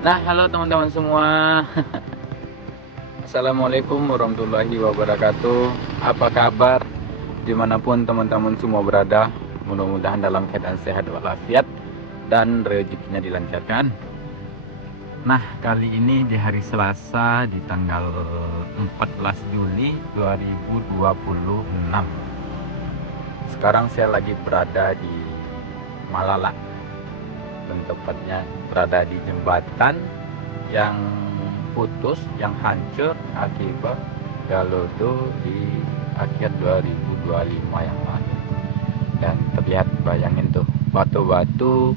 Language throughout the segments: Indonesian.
Nah, halo teman-teman semua. Assalamualaikum warahmatullahi wabarakatuh. Apa kabar? Dimanapun teman-teman semua berada, mudah-mudahan dalam keadaan sehat walafiat dan rezekinya dilancarkan. Nah, kali ini di hari Selasa di tanggal 14 Juli 2026. Sekarang saya lagi berada di Malala, dan tepatnya berada di jembatan yang putus, yang hancur akibat Galodo di akhir 2025 yang lalu. Dan terlihat, bayangin tuh, batu-batu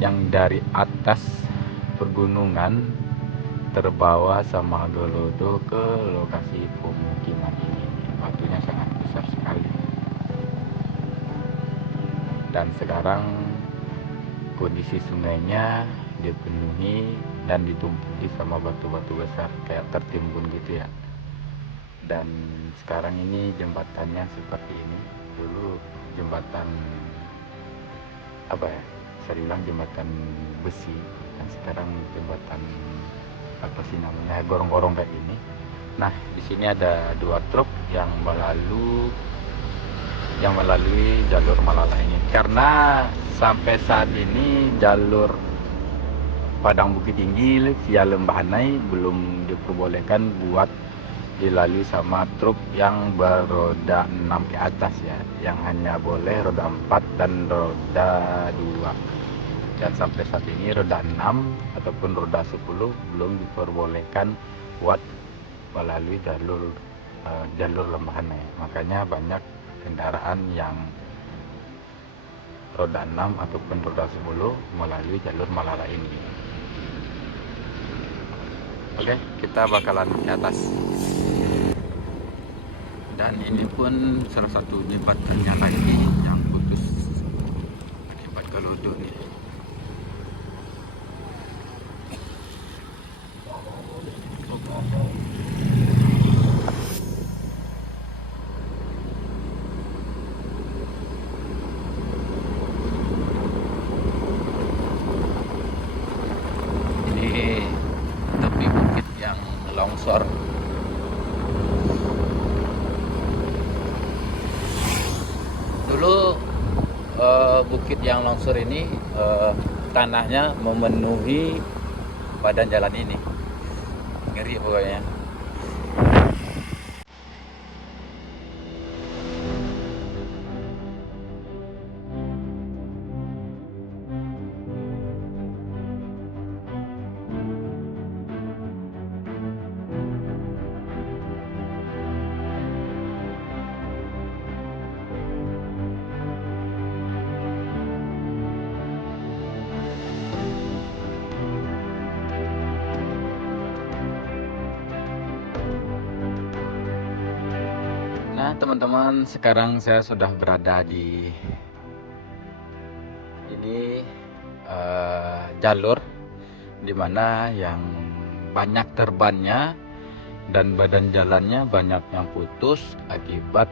yang dari atas pergunungan terbawa sama Galodo ke lokasi pemukiman ini. Batunya sangat besar sekali. Dan sekarang kondisi sungainya dipenuhi dan ditumpuki sama batu-batu besar kayak tertimbun gitu ya. Dan sekarang ini jembatannya seperti ini. Dulu jembatan apa ya, saya bilang jembatan besi, dan sekarang jembatan apa sih namanya, gorong-gorong kayak ini. Nah, di sini ada dua truk yang melalui jalur Malala ini, karena sampai saat ini jalur Padang Bukit Tinggi via Lembahanai belum diperbolehkan buat dilalui sama truk yang beroda 6 ke atas ya, yang hanya boleh roda 4 dan roda 2. Dan sampai saat ini roda 6 ataupun roda 10 belum diperbolehkan buat melalui jalur Lembahanai. Makanya banyak kendaraan yang roda 6 ataupun roda 10 melalui jalur Malala ini. Oke, kita bakalan ke atas. Dan ini pun salah satu jembatannya lagi yang putus akibat Galodo nih. Ini tepi bukit yang longsor. Dulu bukit yang longsor ini tanahnya memenuhi badan jalan ini. Ngeri pokoknya. Nah teman-teman, sekarang saya sudah berada di ini jalur dimana yang banyak terbannya dan badan jalannya banyak yang putus akibat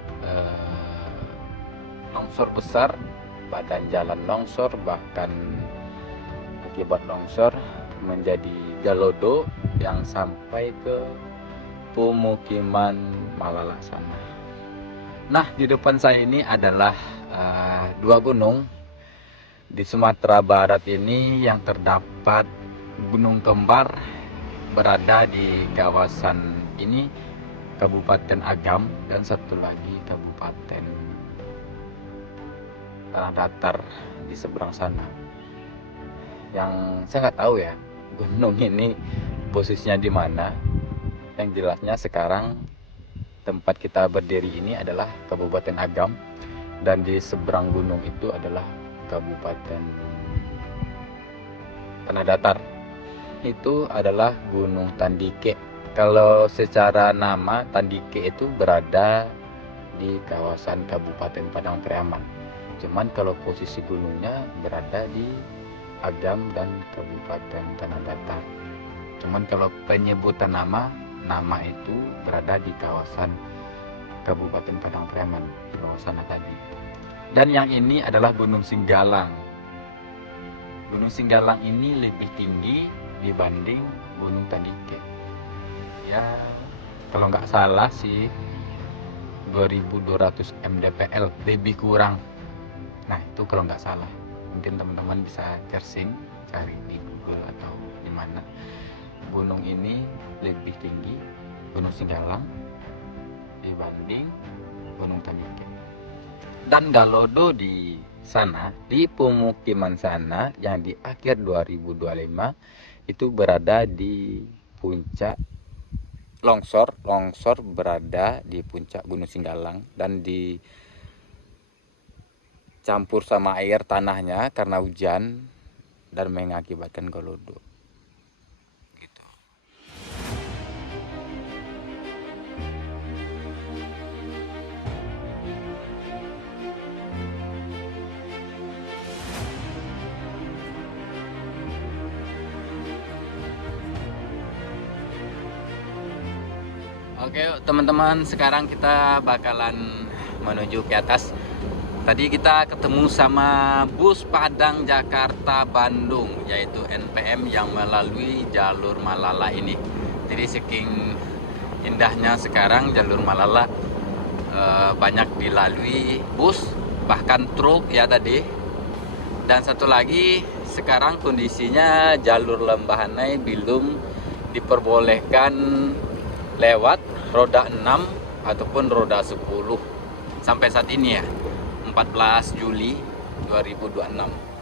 longsor besar. Badan jalan longsor, bahkan akibat longsor menjadi Galodo yang sampai ke pemukiman Malala sana. Nah, di depan saya ini adalah dua gunung di Sumatera Barat ini yang terdapat gunung kembar berada di kawasan ini, Kabupaten Agam, dan satu lagi Kabupaten Tanah Datar di seberang sana. Yang saya nggak tahu ya, gunung ini posisinya di mana. Yang jelasnya sekarang tempat kita berdiri ini adalah Kabupaten Agam, dan di seberang gunung itu adalah Kabupaten Tanah Datar. Itu adalah Gunung Tandike. Kalau secara nama, Tandike itu berada di kawasan Kabupaten Padang Pariaman. Cuman kalau posisi gunungnya berada di Agam dan Kabupaten Tanah Datar. Cuman kalau penyebutan nama itu berada di kawasan Kabupaten Padang Pariaman, di bawah sana tadi. Dan yang ini adalah Gunung Singgalang. Gunung Singgalang ini lebih tinggi dibanding Gunung Tanike. Ya kalau nggak salah sih 2200 mdpl lebih kurang. Nah itu kalau nggak salah, mungkin teman-teman bisa searching, cari di Google atau di mana. Gunung ini lebih tinggi Gunung Singgalang dibanding Gunung Tanike. Dan Galodo di sana, di pemukiman sana yang di akhir 2025 itu berada di puncak longsor berada di puncak Gunung Singgalang dan dicampur sama air tanahnya karena hujan dan mengakibatkan Galodo. Gitu. Oke teman-teman, sekarang kita bakalan menuju ke atas. Tadi kita ketemu sama bus Padang Jakarta Bandung, yaitu NPM yang melalui jalur Malala ini. Jadi saking indahnya sekarang jalur Malala, banyak dilalui bus, bahkan truk ya tadi. Dan satu lagi, sekarang kondisinya jalur Lembahanai belum diperbolehkan lewat roda 6 ataupun roda 10 sampai saat ini ya, 14 Juli 2026.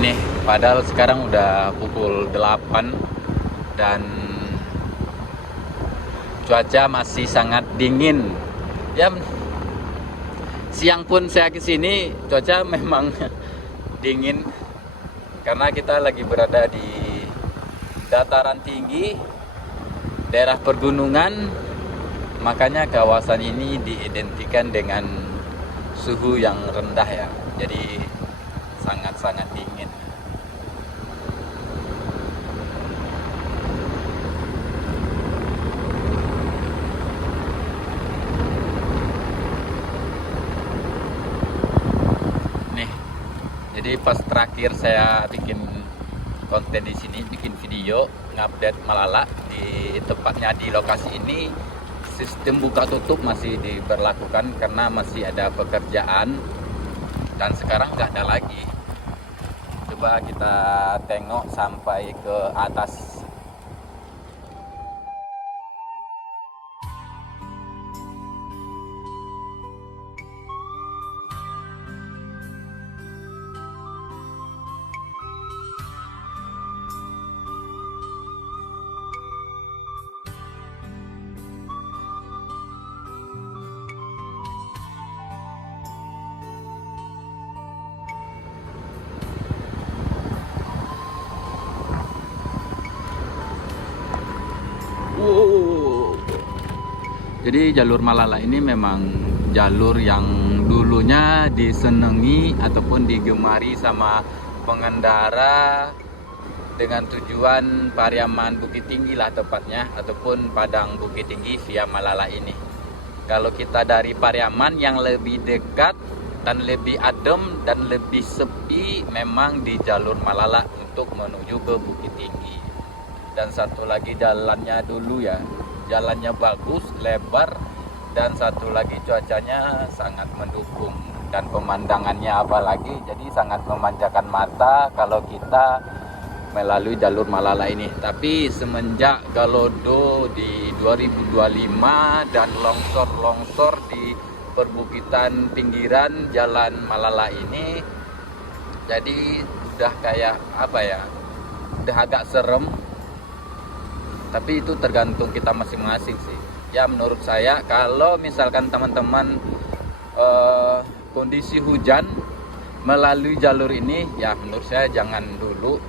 Ini padahal sekarang udah pukul 8 dan cuaca masih sangat dingin. Ya siang pun saya kesini cuaca memang dingin karena kita lagi berada di dataran tinggi, daerah pergunungan, makanya kawasan ini diidentikan dengan suhu yang rendah ya. jadi sangat-sangat dingin. Nih, jadi pas terakhir saya bikin konten di sini, bikin video ngupdate Malala di tempatnya di lokasi ini, sistem buka tutup masih diberlakukan karena masih ada pekerjaan dan sekarang nggak ada lagi. Coba kita tengok sampai ke atas. Jadi jalur Malala ini memang jalur yang dulunya disenangi ataupun digemari sama pengendara dengan tujuan Pariaman Bukit Tinggi lah tepatnya, ataupun Padang Bukit Tinggi via Malala ini. Kalau kita dari Pariaman yang lebih dekat dan lebih adem dan lebih sepi memang di jalur Malala untuk menuju ke Bukit Tinggi. Dan satu lagi jalannya dulu ya, jalannya bagus, lebar, dan satu lagi cuacanya sangat mendukung dan pemandangannya apalagi, jadi sangat memanjakan mata kalau kita melalui jalur Malala ini. Tapi semenjak Galodo di 2025 dan longsor-longsor di perbukitan pinggiran jalan Malala ini, jadi udah kayak apa ya, udah agak serem. Tapi itu tergantung kita masing-masing sih. Ya menurut saya kalau misalkan teman-teman kondisi hujan melalui jalur ini, ya menurut saya jangan dulu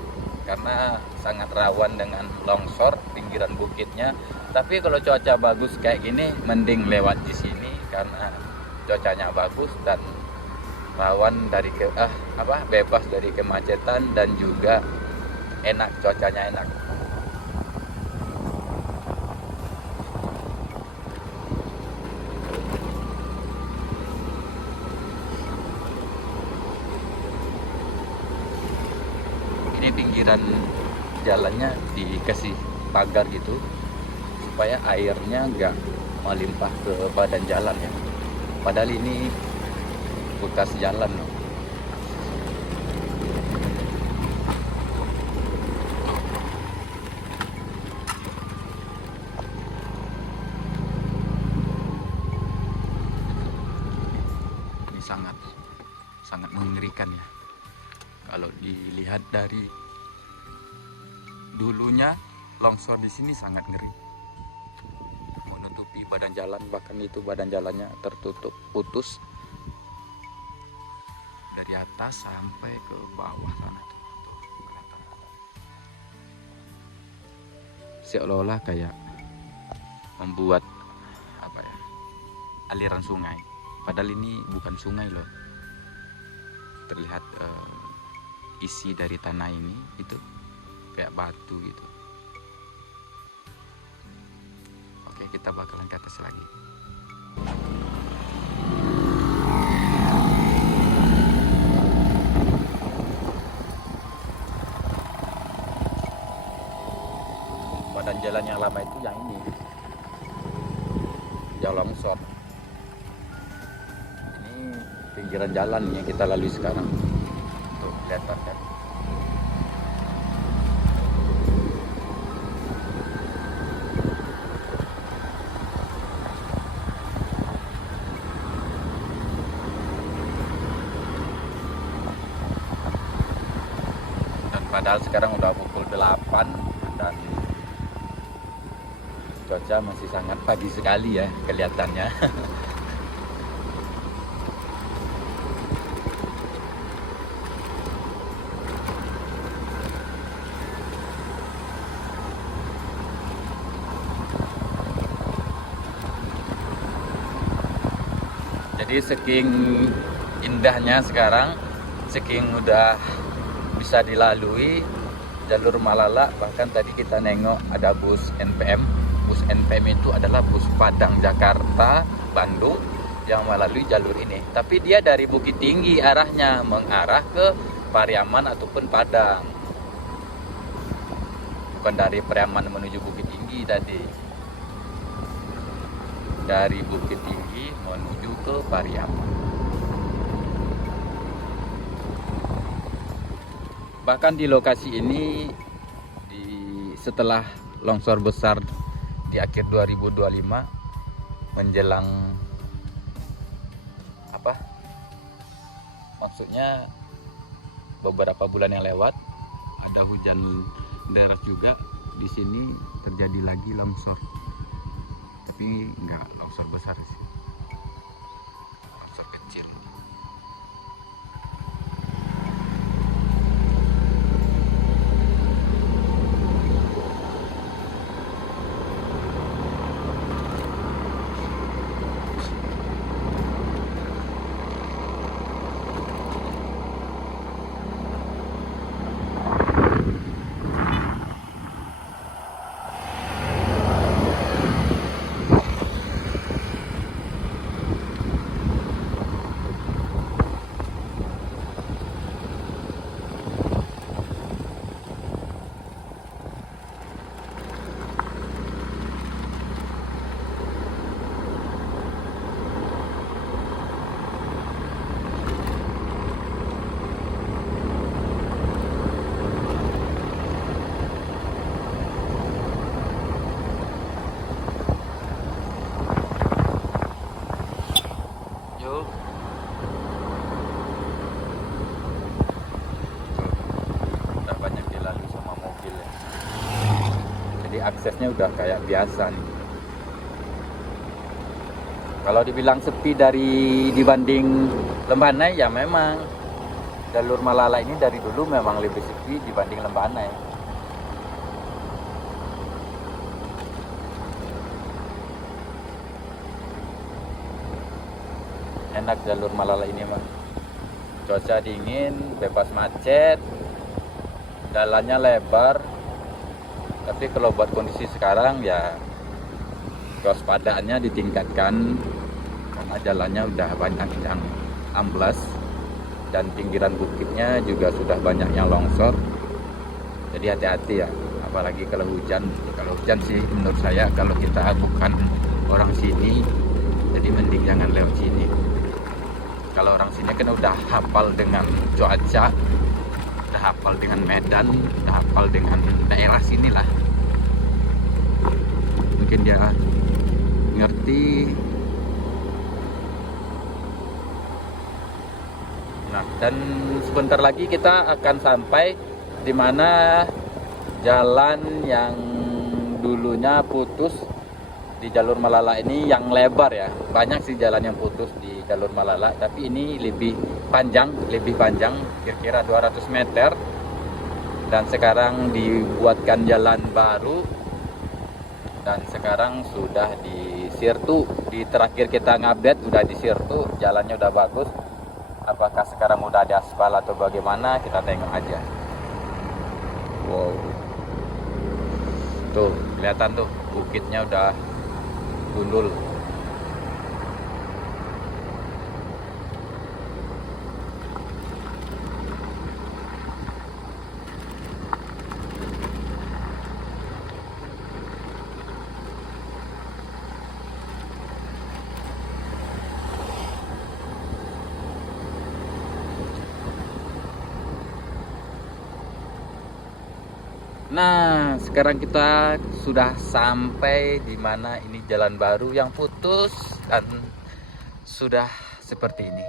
karena sangat rawan dengan longsor pinggiran bukitnya. Tapi kalau cuaca bagus kayak gini mending lewat di sini karena cuacanya bagus dan rawan dari bebas dari kemacetan dan juga enak, cuacanya enak. Ini pinggiran jalannya dikasih pagar gitu supaya airnya nggak melimpah ke badan jalan ya. Padahal ini bekas jalan loh. Ini sangat mengerikan ya. Kalau dilihat dari dulunya longsor di sini sangat ngeri, menutupi badan jalan, bahkan itu badan jalannya tertutup putus dari atas sampai ke bawah sana tuh. Seolah-olah kayak membuat aliran sungai, padahal ini bukan sungai loh. Terlihat isi dari tanah ini itu kayak batu gitu. Oke, kita bakalan ke atas lagi. Badan jalan yang lama itu yang ini, jalan longsor. Ini pinggiran jalan yang kita lalui sekarang. Tuh, kelihatan kan? Padahal sekarang udah pukul 8 dan cuaca masih sangat pagi sekali ya kelihatannya. Jadi saking indahnya sekarang, saking udah bisa dilalui jalur Malala. Bahkan tadi kita nengok ada bus NPM. Bus NPM itu adalah bus Padang Jakarta Bandung yang melalui jalur ini. Tapi dia dari Bukit Tinggi arahnya, mengarah ke Pariaman ataupun Padang. Bukan dari Pariaman menuju Bukit Tinggi tadi. Dari Bukit Tinggi menuju ke Pariaman. Bahkan di lokasi ini, setelah longsor besar di akhir 2025 menjelang maksudnya beberapa bulan yang lewat, ada hujan deras juga. Di sini terjadi lagi longsor, tapi nggak longsor besar sih, longsor kecil. Aksesnya udah kayak biasa nih. Kalau dibilang sepi dibanding Lembahanai, ya memang jalur Malala ini dari dulu memang lebih sepi dibanding Lembahanai. Enak jalur Malala ini mah. Cuaca dingin, bebas macet, jalannya lebar. Tapi kalau buat kondisi sekarang ya kewaspadaannya ditingkatkan karena jalannya udah banyak yang amblas dan pinggiran bukitnya juga sudah banyak yang longsor. Jadi hati-hati ya, apalagi kalau hujan. Kalau hujan sih menurut saya, kalau kita bukan orang sini, jadi mending jangan lewat sini. Kalau orang sini kan udah hafal dengan cuaca, udah hafal dengan medan, udah hafal dengan daerah sini lah. Mungkin dia ngerti. Nah, dan sebentar lagi kita akan sampai di mana jalan yang dulunya putus di jalur Malala ini yang lebar ya. Banyak sih jalan yang putus di jalur Malala, tapi ini lebih panjang, kira-kira 200 meter. Dan sekarang dibuatkan jalan baru, dan sekarang sudah di Sirtu. Di terakhir kita ngupdate udah di Sirtu, jalannya udah bagus. Apakah sekarang udah ada aspal atau bagaimana, kita tengok aja. Wow, tuh kelihatan tuh bukitnya udah gundul. Nah, sekarang kita sudah sampai di mana ini jalan baru yang putus dan sudah seperti ini.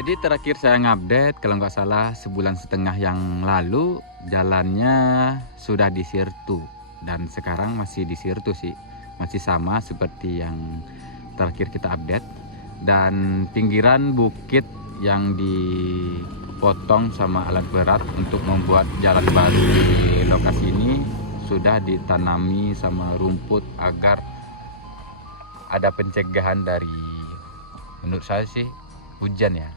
Jadi terakhir saya ngupdate kalau nggak salah sebulan setengah yang lalu jalannya sudah di Sirtu, dan sekarang masih di Sirtu sih, masih sama seperti yang terakhir kita update. Dan pinggiran bukit yang dipotong sama alat berat untuk membuat jalan baru di lokasi ini sudah ditanami sama rumput agar ada pencegahan dari, menurut saya sih, hujan ya.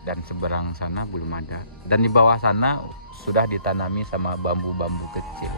Dan seberang sana belum ada, dan di bawah sana sudah ditanami sama bambu-bambu kecil.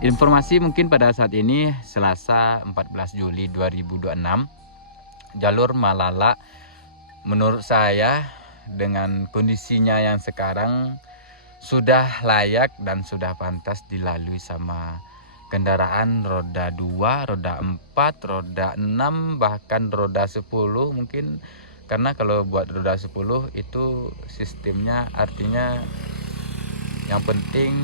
Informasi mungkin pada saat ini Selasa 14 Juli 2026, jalur Malala menurut saya dengan kondisinya yang sekarang sudah layak dan sudah pantas dilalui sama kendaraan roda 2, roda 4, roda 6, bahkan roda 10 mungkin. Karena kalau buat roda 10 itu sistemnya artinya yang penting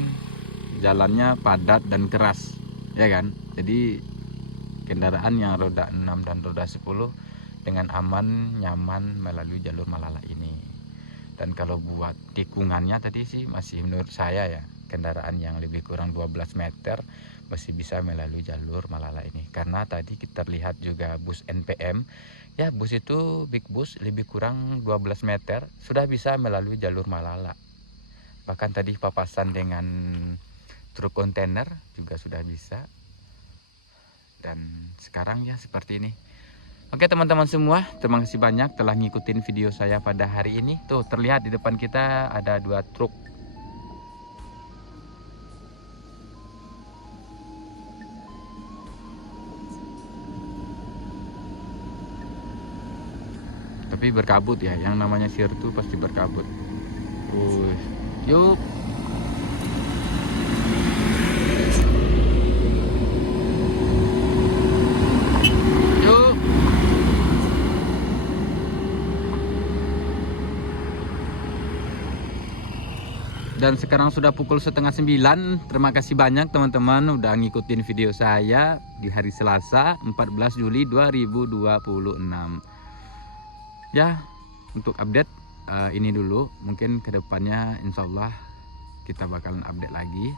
jalannya padat dan keras, ya kan? Jadi kendaraan yang roda 6 dan roda 10 dengan aman, nyaman melalui jalur Malala ini. Dan kalau buat tikungannya tadi sih masih menurut saya ya, kendaraan yang lebih kurang 12 meter masih bisa melalui jalur Malala ini. Karena tadi kita lihat juga bus NPM, ya bus itu big bus lebih kurang 12 meter sudah bisa melalui jalur Malala. Bahkan tadi papasan dengan truk kontainer juga sudah bisa. Dan sekarang ya seperti ini. Oke teman-teman semua, terima kasih banyak telah ngikutin video saya pada hari ini. Tuh terlihat di depan kita ada 2 truk. Tapi berkabut ya, yang namanya sihir tuh pasti berkabut. Yuk. Dan sekarang sudah pukul 8:30. Terima kasih banyak teman-teman udah ngikutin video saya di hari Selasa 14 Juli 2026. Ya, untuk update ini dulu. Mungkin kedepannya insya Allah kita bakalan update lagi.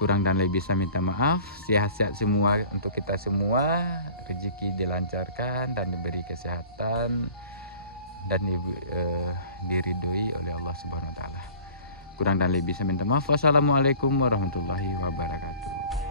Kurang dan lebih saya minta maaf. Sehat-sehat semua untuk kita semua. Rezeki dilancarkan dan diberi kesehatan dan diridhoi oleh Allah Subhanahu wa taala. Kurang dan lebih saya minta maaf. Wassalamualaikum warahmatullahi wabarakatuh.